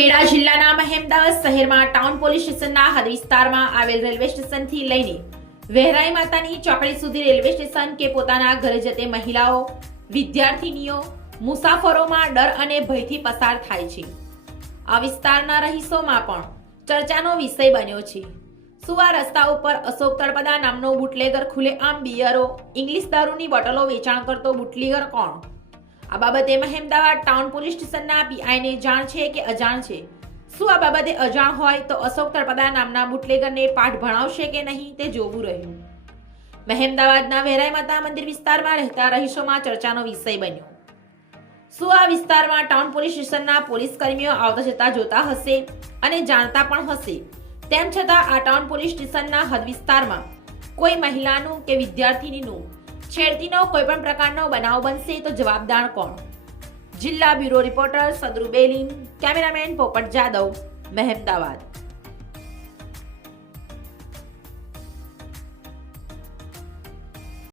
ખેડા જિલ્લાના મહેમદાવાદ શહેરમાં town police સ્ટેશનના હદ વિસ્તારમાં આવેલ રેલવે સ્ટેશનથી લઈને વહેરાઈ માતાની ચોકડી સુધી રેલવે સ્ટેશન કે પોતાના ઘરે જતી મહિલાઓ, વિદ્યાર્થીનીઓ, મુસાફરોમાં ડર અને ભયથી પસાર થાય છે. આ વિસ્તારના રહીશોમાં પણ ચર્ચાનો વિષય બન્યો છે. શું આ રસ્તા ઉપર અશોક તળપદા નામનો બુટલેગર ખુલ્લેઆમ બિયરો, ઇંગ્લિશ દારૂની બોટલો વેચાણ કરતો બુટલેગર કોણ? આ બાબતે મહેમદાવાદ ટાઉન પોલીસ સ્ટેશનના પીઆઈને જાણ છે કે અજાણ છે? શું આ બાબતે અજાણ હોય તો અશોક તળપદા નામના બુટલેગરને પાઠ ભણાવશે કે નહીં તે જોવું રહ્યું. મહેમદાવાદના વહેરાઈ માતા મંદિર વિસ્તારમાં રહેતા રહીશોમાં ચર્ચાનો વિષય બન્યો. શું આ વિસ્તારમાં ટાઉન પોલીસ સ્ટેશનના પોલીસ કર્મીઓ આવતા જતા જોતા હશે અને જાણતા પણ હશે? તેમ છતાં આ ટાઉન પોલીસ સ્ટેશનના હદ વિસ્તારમાં કોઈ મહિલાનું કે વિદ્યાર્થીનીનું છેડતીનો કોઈ પણ પ્રકારનો બનાવ બનશે તો જવાબદાર કોણ? જિલ્લા બ્યુરો રિપોર્ટર સદરુ બેલીન, કેમેરામેન પોપટ જાદવ, મહેમદાવાદ.